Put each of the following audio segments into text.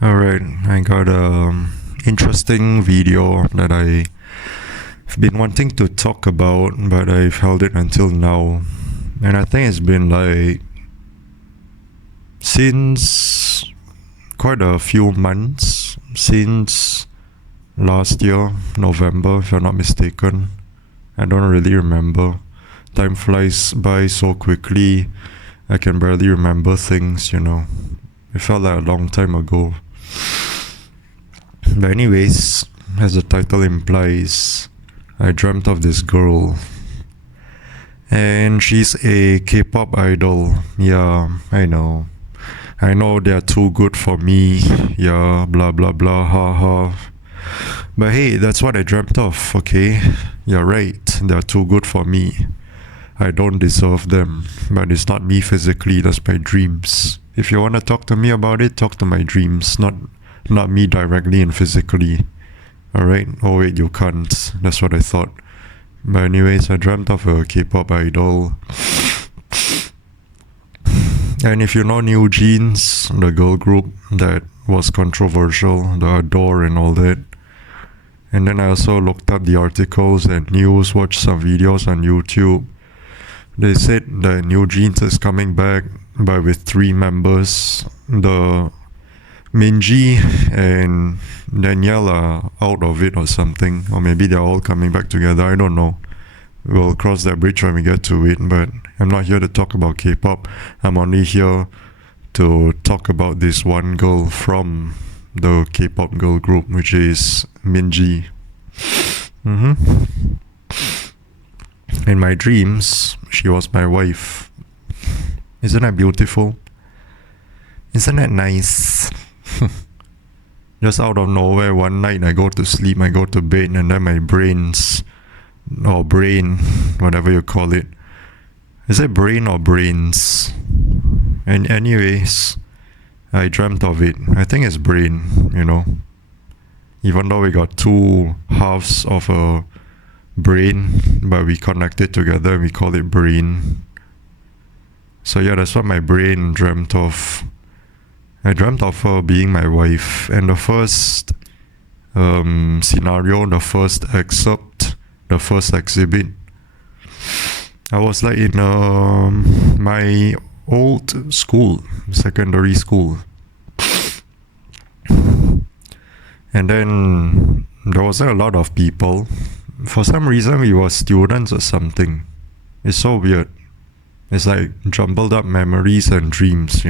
Alright, I got a interesting video that I've been wanting to talk about, but I've held it until now. And I think it's been like since quite a few months, since last year, November, if I'm not mistaken. I don't really remember. Time flies by so quickly, I can barely remember things. It felt like a long time ago. But anyways, as the title implies, I dreamt of this girl. And she's a K-pop idol. Yeah, I know. I know they're too good for me. Yeah, blah blah blah, ha ha. But hey, that's what I dreamt of, okay? You're right, they're too good for me. I don't deserve them. But it's not me physically, that's my dreams. If you want to talk to me about it, talk to my dreams, not me directly and physically. Alright? Oh wait, you can't. That's what I thought. But anyways, I dreamt of a K-pop idol. And if you know New Jeans, the girl group that was controversial, the Adore and all that. And then I also looked up the articles and news, watched some videos on YouTube. They said that New Jeans is coming back, but with 3 members. The Minji and Danielle are out of it or something, or maybe they're all coming back together, I don't know. We'll cross that bridge when we get to it, but I'm not here to talk about K-pop. I'm only here to talk about this one girl from the K-pop girl group, which is Minji. In my dreams, she was my wife. Isn't that beautiful? Isn't that nice? Just out of nowhere, one night I go to sleep, I go to bed, and then my brain, whatever you call it. Is it brain or brains? And anyways, I dreamt of it. I think it's brain. Even though we got 2 halves of a brain, but we connect it together and we call it brain. So yeah, that's what my brain dreamt of. I dreamt of her being my wife, and the first scenario, the first excerpt, the first exhibit, I was like in my old school, secondary school. And then there was a lot of people. For some reason we were students or something. It's so weird. It's like jumbled up memories and dreams.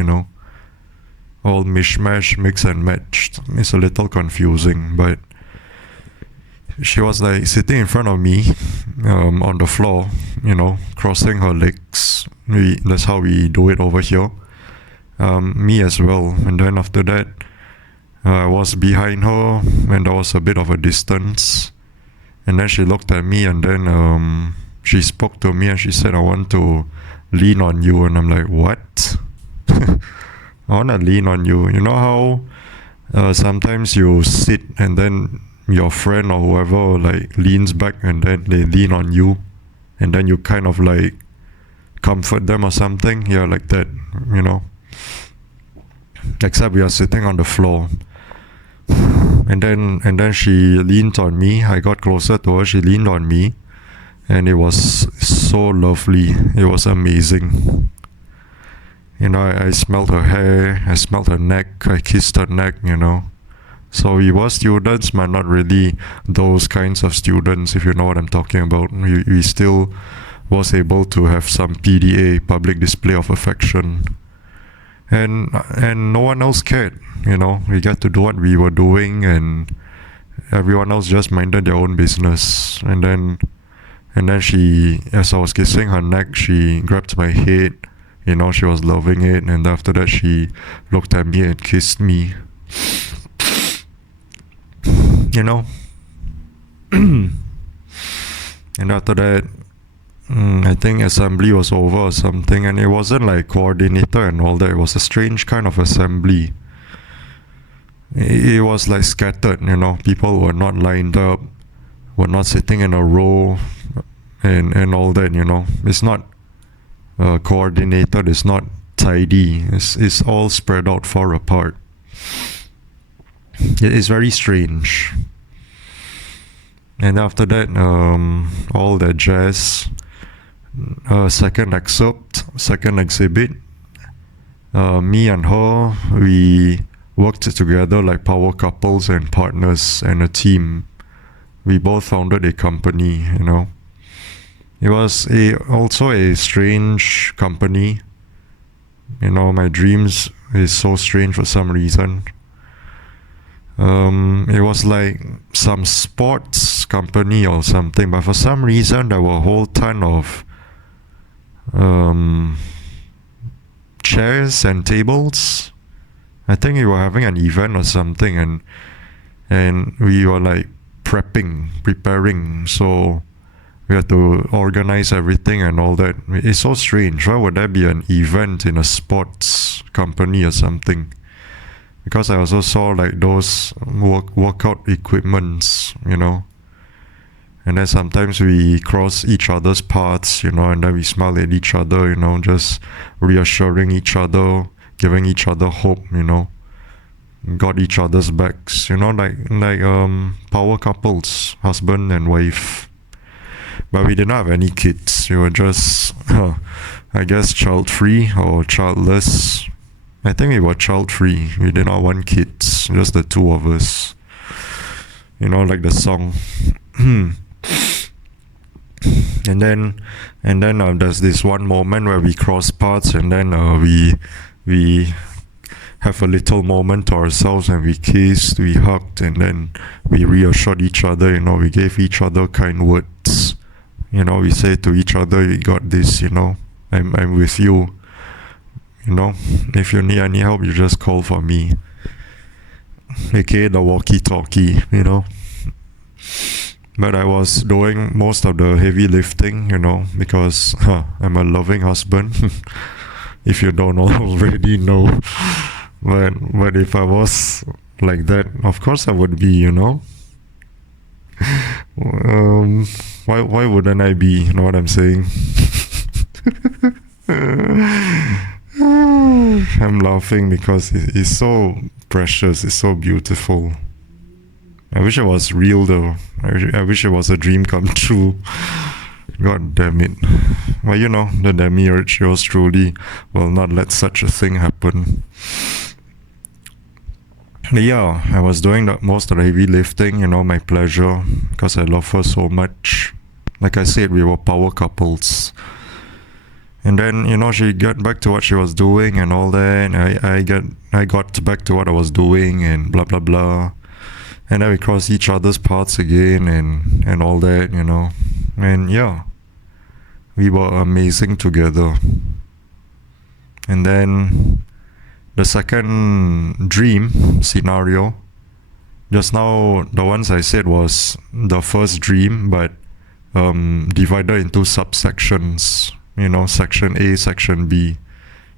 All mishmash, mix and matched. It's a little confusing, but she was like sitting in front of me on the floor, crossing her legs. That's how we do it over here. Me as well. And then after that, I was behind her and there was a bit of a distance. And then she looked at me and then she spoke to me and she said, I want to lean on you. And I'm like, what? I want to lean on you. You know how sometimes you sit and then your friend or whoever like leans back and then they lean on you and then you kind of like comfort them or something? Yeah, like that, Except we are sitting on the floor. And then she leaned on me. I got closer to her, she leaned on me, and it was so lovely. It was amazing. I smelled her hair, I smelled her neck, I kissed her neck. So we were students, but not really those kinds of students, if you know what I'm talking about. We still was able to have some PDA, public display of affection. And no one else cared. We got to do what we were doing, and everyone else just minded their own business. And then she, as I was kissing her neck, she grabbed my head. She was loving it, and after that she looked at me and kissed me. And after that, I think assembly was over or something, and it wasn't like coordinator and all that. It was a strange kind of assembly. It was like scattered. People were not lined up, were not sitting in a row, and all that. It's not coordinated. It's not tidy. It's all spread out far apart. It is very strange. And after that, all the jazz, second excerpt, second exhibit, me and her, we worked together like power couples and partners and a team. We both founded a company, you know. It was also a strange company. You know, my dreams is so strange for some reason. It was like some sports company or something, but for some reason there were a whole ton of chairs and tables. I think we were having an event or something, and we were like preparing. So we had to organize everything and all that. It's so strange. Why would there be an event in a sports company or something? Because I also saw like those workout equipments, you know. And then sometimes we cross each other's paths, you know, and then we smile at each other, you know, just reassuring each other, giving each other hope, you know. Got each other's backs, you know, like power couples, husband and wife. But we did not have any kids. We were just, I guess, child-free or childless. I think we were child-free. We did not want kids, just the two of us. You know, like the song. and then there's this one moment where we cross paths, and then we have a little moment to ourselves, and we kissed, we hugged, and then we reassured each other. You know, we gave each other kind words. You know, we say to each other, "You got this." You know, I'm with you. You know, if you need any help, you just call for me. AKA the walkie-talkie, you know. But I was doing most of the heavy lifting, you know, because I'm a loving husband. If you don't already know. But if I was like that, of course I would be, you know. Why wouldn't I be? You know what I'm saying? I'm laughing because it's so precious, it's so beautiful. I wish it was real though. I wish it was a dream come true. God damn it. Well, you know, the demiurge, yours truly, will not let such a thing happen. But yeah, I was doing most of the heavy lifting, you know, my pleasure, because I love her so much. Like I said, we were power couples. And then, you know, she got back to what she was doing and all that. And I got back to what I was doing and blah, blah, blah. And then we crossed each other's paths again and all that, you know. And yeah, we were amazing together. And then the second dream scenario, just now the ones I said was the first dream, but divided into subsections. You know, section A, section B.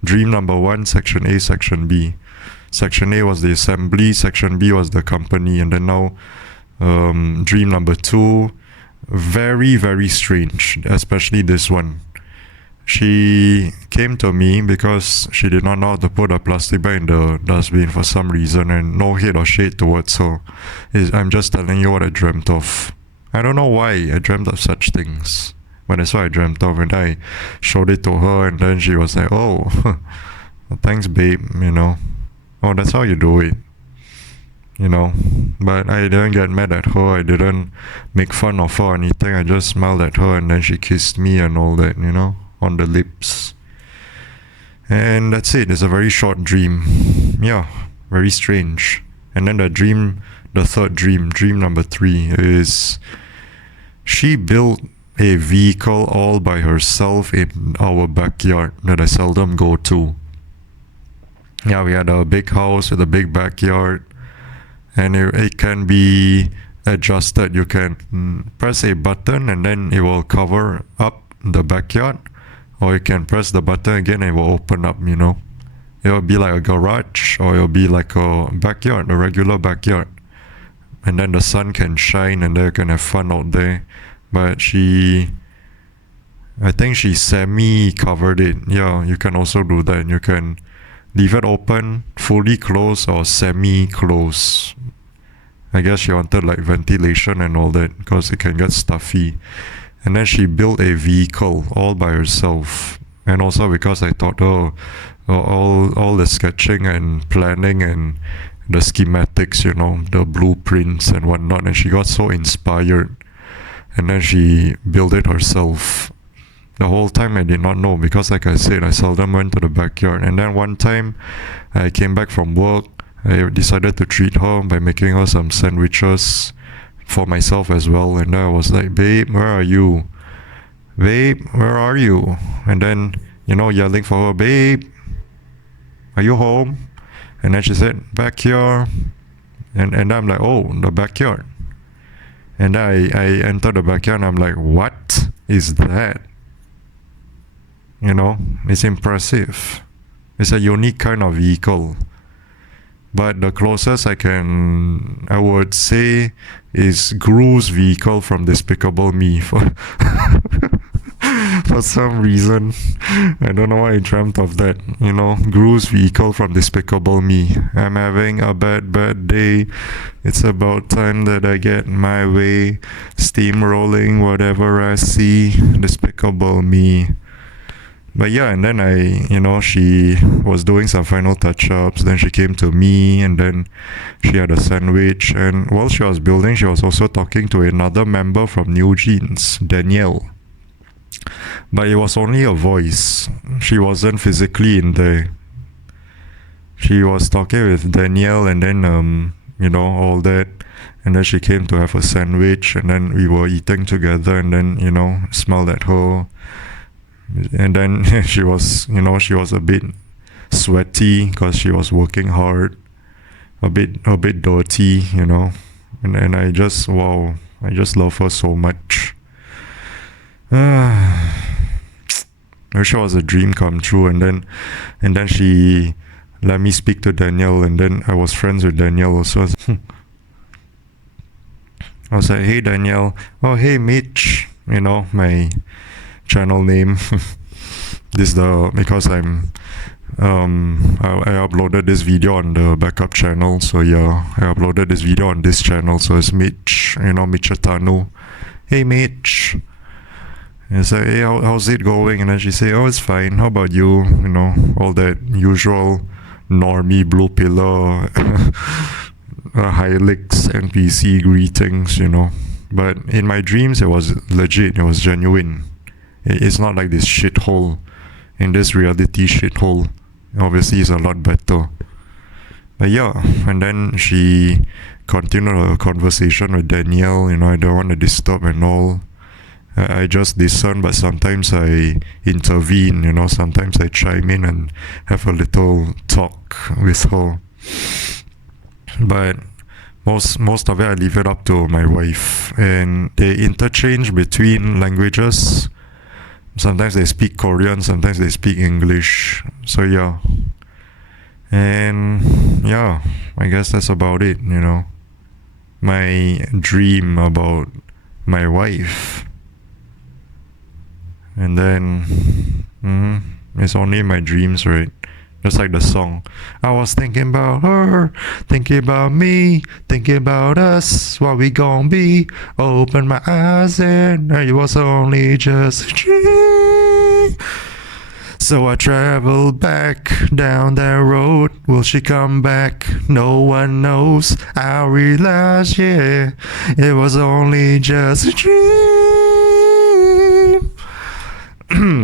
Dream number 1, section A, section B. Section A was the assembly, section B was the company, and then now dream number 2, very, very strange, especially this one. She came to me because she did not know how to put a plastic bag in the dustbin for some reason, and no hate or shade towards her. I'm just telling you what I dreamt of. I don't know why I dreamt of such things. But that's what I dreamt of, and I showed it to her, and then she was like, "Oh, thanks babe," you know. "Oh, that's how you do it," you know. But I didn't get mad at her, I didn't make fun of her or anything. I just smiled at her, and then she kissed me and all that, you know, on the lips. And that's it. It's a very short dream. Yeah, very strange. And then the third dream number 3, is she built a vehicle all by herself in our backyard that I seldom go to. Yeah, we had a big house with a big backyard, and it can be adjusted. You can press a button and then it will cover up the backyard, or you can press the button again and it will open up, you know. It will be like a garage, or it will be like a backyard, a regular backyard. And then the sun can shine and they can have fun out there. But I think she semi-covered it. Yeah, you can also do that. You can leave it open, fully closed, or semi-closed. I guess she wanted like ventilation and all that because it can get stuffy. And then she built a vehicle all by herself. And also because I thought, all the sketching and planning and the schematics, the blueprints and whatnot. And she got so inspired. And then she built it herself. The whole time I did not know because, like I said, I seldom went to the backyard. And then one time I came back from work, I decided to treat her by making her some sandwiches for myself as well. And then I was like, babe, where are you? Babe, where are you? And then, yelling for her, babe, are you home? And then she said, backyard. And I'm like, oh, the backyard. And then I entered the backyard and I'm like, what is that? It's impressive. It's a unique kind of vehicle. But the closest I would say is Gru's vehicle from Despicable Me. For some reason, I don't know why I dreamt of that. Gru's vehicle from Despicable Me. I'm having a bad day. It's about time that I get my way. Steamrolling whatever I see. Despicable Me. But yeah, and then she was doing some final touch-ups. Then she came to me, and then she had a sandwich. And while she was building, she was also talking to another member from New Jeans, Danielle. But it was only a voice. She wasn't physically in there. She was talking with Danielle, and then all that. And then she came to have a sandwich, and then we were eating together, and then smiled at her. And then she was a bit sweaty because she was working hard, a bit dirty, and I just love her so much. I wish it was a dream come true. And then she let me speak to Danielle, and then I was friends with Danielle also. I was like, hey Danielle, oh hey Mitch, my channel name. Because I uploaded this video on the backup channel, so yeah, I uploaded this video on this channel, so it's Mitch, Michatanu. Hey Mitch. And it's like, hey, how's it going? And then she say, oh, it's fine, how about you? All that usual normie blue pillar Hilux NPC greetings, but in my dreams it was legit, it was genuine. It's not like this shithole. In this reality shithole, obviously it's a lot better. But yeah, and then she continued her conversation with Danielle. I don't want to disturb and all. I just listen, but sometimes I intervene. Sometimes I chime in and have a little talk with her. But most of it I leave it up to my wife, and they interchange between languages. Sometimes they speak Korean, sometimes they speak English. So yeah. And yeah, I guess that's about it, My dream about my wife. And then it's only my dreams, right? Just like the song. I was thinking about her, thinking about me, thinking about us, what we gon' be. Open my eyes and it was only just a dream. So I traveled back down that road. Will she come back? No one knows. I realized, yeah, it was only just a dream.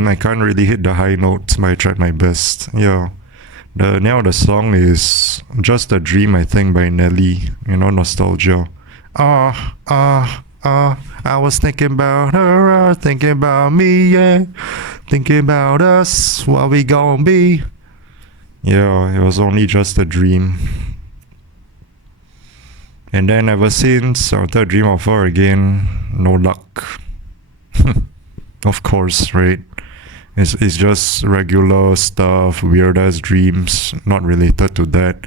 I can't really hit the high notes, but I tried my best. Yeah. The name of the song is Just a Dream, I think, by Nelly. Nostalgia. I was thinking about her, thinking about me, yeah. Thinking about us, what we gon' be. Yeah, it was only just a dream. And then ever since, I wanted to dream of her again. No luck. Of course, right? It's just regular stuff, weird ass dreams, not related to that,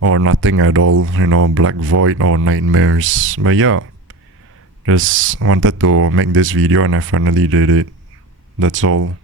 or nothing at all, black void or nightmares. But yeah, just wanted to make this video and I finally did it. That's all.